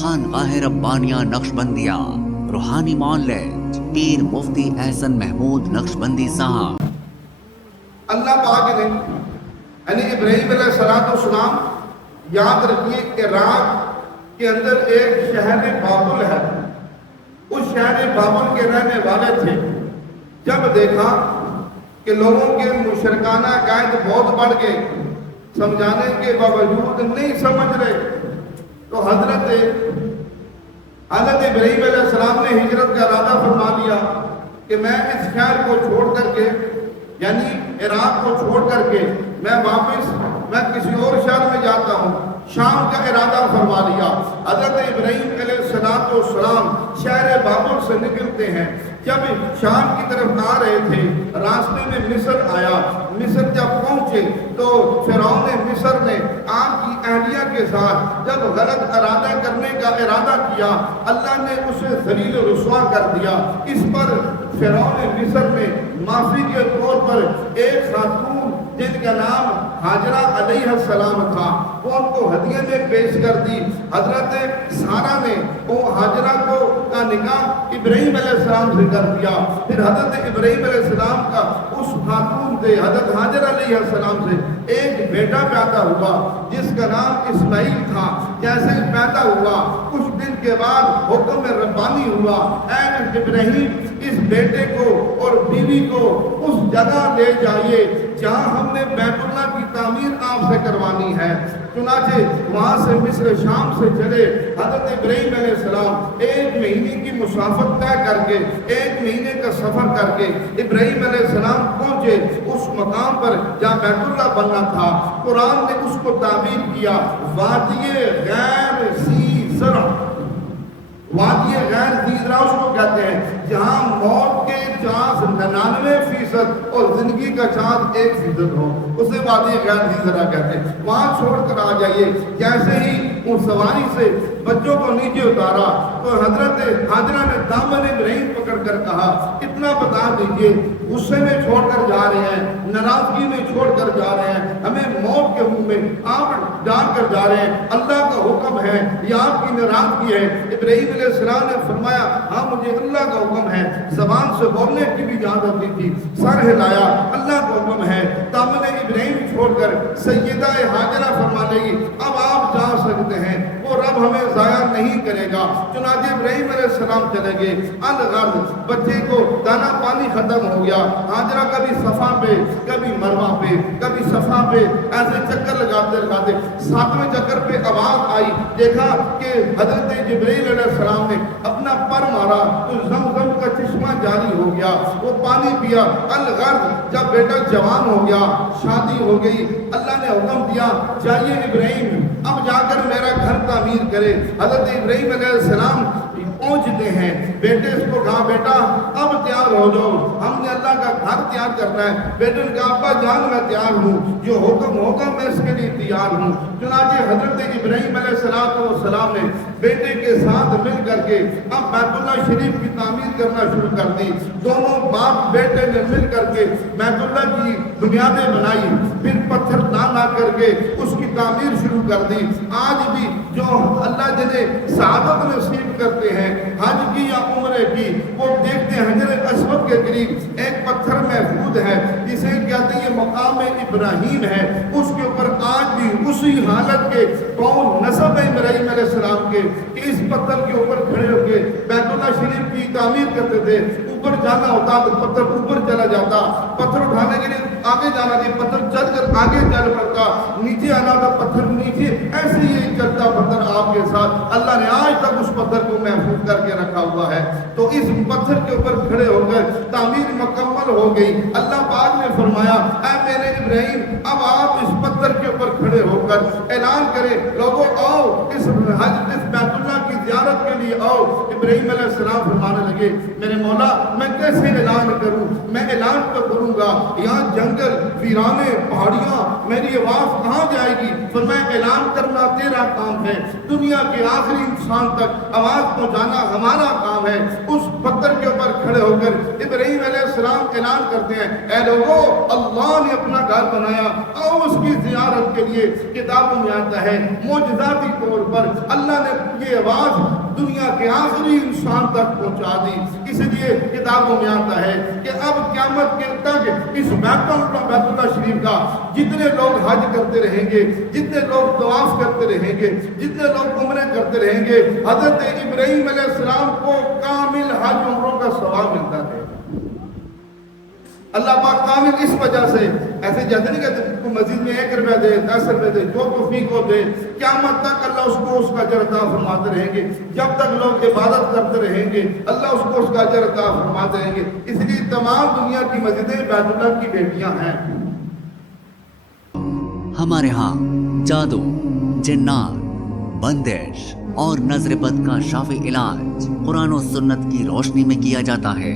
خانقاہ ربانیہ نقشبندیہ روحانی معلم پیر مفتی احسن محمود نقشبندی صاحب۔ اللہ پاک نے یعنی ابراہیم علیہ السلام یاد رکھیے عراق کے اندر ایک شہر بابل ہے، اس شہر بابل کے رہنے والے تھے۔ جب دیکھا کہ لوگوں کے مشرکانہ عقائد بہت بڑھ گئے، سمجھانے کے باوجود نہیں سمجھ رہے، تو حضرت ابراہیم علیہ السلام نے ہجرت کا ارادہ فرما لیا کہ میں اس شہر کو چھوڑ کر کے یعنی عراق کو چھوڑ کر کے میں کسی اور شہر میں جاتا ہوں۔ شام کا ارادہ فرما لیا۔ حضرت ابراہیم علیہ السلام شہر بابل سے نکلتے ہیں۔ جب شام کی طرف آ رہے تھے، راستے میں مصر آیا۔ مصر جب پہنچے تو فرعون مصر نے آپ کی اہلیہ کے ساتھ جب غلط ارادہ کرنے کا ارادہ کیا، اللہ نے اسے ذلیل و رسوا کر دیا۔ اس پر فرعون مصر نے معافی کے طور پر ایک خاتون جن کا نام ہاجرہ علیہ السلام تھا، وہ ان کو ہدیے میں پیش کر دی۔ حضرت سارہ نے وہ ہاجرہ کا نکاح ابراہیم علیہ السلام سے کر دیا۔ پھر حضرت ابراہیم علیہ السلام کا اس خاتون سے حضرت ہاجرہ علیہ السلام سے ایک بیٹا پیدا ہوا جس کا نام اسماعیل تھا۔ جیسے پیدا ہوا کچھ دن کے بعد حکم ربانی ہوا، اے ابراہیم اس بیٹے کو اور بیوی کو اس جگہ لے جائیے جہاں ہم نے بیت اللہ کی تعمیر آپ سے کروانی ہے۔ چنانچہ وہاں سے مصر شام سے چلے۔ حضرت ابراہیم علیہ السلام ایک مہینے کی مسافت طے کر کے، ایک مہینے کا سفر کر کے ابراہیم علیہ السلام پہنچے اس مقام پر جہاں بیت اللہ بننا تھا۔ قرآن نے اس کو تعبیر کیا وادی غیر ذی زرع۔ وادی غیر ذی زرع اس کو کہتے ہیں جہاں موت کے چانس 99% اور زندگی کا چانس 1% ہو، اسے وادی غیر ذی زرع کہتے ہیں۔ وہاں چھوڑ کر آ جائیے۔ جیسے ہی ان سواری سے بچوں کو نیچے اتارا تو حضرت ہاجرہ نے دامن ابراہیم پکڑ کر کہا اتنا بتا دیجئے، غصے میں چھوڑ کر جا رہے ہیں، ناراضگی میں چھوڑ کر جا رہے ہیں، ہمیں موت کے منہ میں آپ ڈال کر جا رہے ہیں، اللہ کا حکم ہے یا آپ کی ناراضگی ہے؟ ابراہیم علیہ السلام نے فرمایا ہاں مجھے اللہ کا حکم ہے۔ زبان سے بولنے کی بھی اجازت نہیں تھی، سر ہلایا، اللہ کا حکم ہے۔ دامن ابراہیم چھوڑ کر سیدہ ہاجرہ فرما لے گی اب آپ جا سکتے ہیں، وہ رب ہمیں ضائع نہیں کرے گا۔ چنانچہ ابراہیم علیہ السلام چلے گئے۔ الغرض بچے کو دانا پانی ختم ہو گیا۔ ہاجرہ کبھی صفا پہ کبھی مروہ پہ کبھی صفا پہ ایسے چکر لگاتے لگاتے 7ویں چکر پہ آواز آئی، دیکھا کہ حضرت جبرائیل علیہ السلام نے اپنا پر مارا تو زمزم کا چشمہ جاری ہو گیا، وہ پانی پیا۔ الغرض جب بیٹا جوان ہو گیا، شادی ہو گئی، اللہ نے حکم دیا جائیے ابراہیم اب جا کر میرا گھر تعمیر کرے۔ حضرت ابراہیم علیہ السلام پہنچتے ہیں، بیٹے اس کو کہا بیٹا اب تیار ہو جاؤ، ہم نے اللہ کا گھر تیار کرنا ہے۔ بیٹے نے کہا ابا جان میں تیار ہوں، جو حکم ہوگا میں اس کے لیے تیار ہوں۔ چنانچہ حضرت ابراہیم علیہ السلام نے بیٹے کے ساتھ مل کر کے اب بیت اللہ شریف کی تعمیر کرنا شروع کر دی۔ دونوں باپ بیٹے نے مل کر کے بیت اللہ کی بنیادیں بنائی، پھر پتھر لا کر کے اس کی تعمیر شروع کر دی۔ آج بھی جو اللہ جنہیں سعادت نصیب کرتے ہیں حج کی یا عمرے کی، وہ دیکھتے ہیں حجر اسود کے قریب ایک پتھر محفوظ ہے جسے کہتے ہیں یہ مقام ابراہیم ہے، اس کے اوپر آج بھی اسی حالت کے کون نسب ابراہیم علیہ السلام کے اس پتھر کے اوپر کھڑے ہو کے بیت اللہ شریف کی تعمیر کرتے تھے۔ اوپر جانا ہوتا تو پتھر اوپر چلا جاتا، پتھر اٹھانے کے لیے آگے جانا تھی، پتھر چل کر آگے چل پڑتا، نیچے آنا تھا پتھر نیچے، ایسے ہی چلتا پتھر آپ کے ساتھ۔ اللہ نے آج تک اس پتھر کو محفوظ کر کے رکھا ہوا ہے۔ تو اس پتھر کے اوپر کھڑے ہو کر تعمیر مکمل ہو گئی۔ اللہ پاک نے فرمایا اے میرے ابراہیم اب آپ اس پتھر کے اوپر کھڑے ہو کر اعلان کریں لوگوں آؤ اس بیت اللہ کی زیارت کے لیے آؤ۔ ابراہیم علیہ السلام فرمانے لگے میرے مولا میں کیسے اعلان کروں، میں اعلان تو کروں گا، یہاں جنگل ویرانے پہاڑیاں، میری آواز کہاں جائے گی؟ فرمایا اعلان کرنا تیرا کام ہے، دنیا کے آخری انسان تک آواز پہنچانا ہمارا کام ہے۔ اس پتھر کے اوپر کھڑے ہو کر ابراہیم علیہ السلام اعلان کرتے ہیں اے لوگو اللہ نے اپنا گھر بنایا، آؤ اس کی زیارت کے لیے۔ کتابوں میں آتا ہے معجزاتی طور پر اللہ نے یہ آواز دنیا کے آخری انسان تک پہنچا دی۔ اس لیے کتابوں میں آتا ہے کہ اب قیامت کے تک اس بیت اللہ شریف کا جتنے لوگ حج کرتے رہیں گے، جتنے لوگ طواف کرتے رہیں گے، جتنے لوگ عمرے کرتے رہیں گے، حضرت ابراہیم علیہ السلام کو کامل حج عمروں کا ثواب ملتا ہے۔ اللہ پاک کامل اس وجہ سے ایسے جیسے نہیں کہتے کو مسجد میں 1 روپیہ دے 10 روپے دے جو توفیق ہو دے، قیامت تک اللہ اس کو اس کا اجر عطا فرماتے رہیں گے۔ جب تک لوگ عبادت کرتے رہیں گے اللہ اس کو اس کا اجر عطا فرماتے رہیں گے۔ اس لیے تمام دنیا کی مسجدیں بیت اللہ کی بیٹیاں ہیں۔ ہمارے ہاں جادو، جنات، بندش اور نظر بد کا شافی علاج قرآن و سنت کی روشنی میں کیا جاتا ہے۔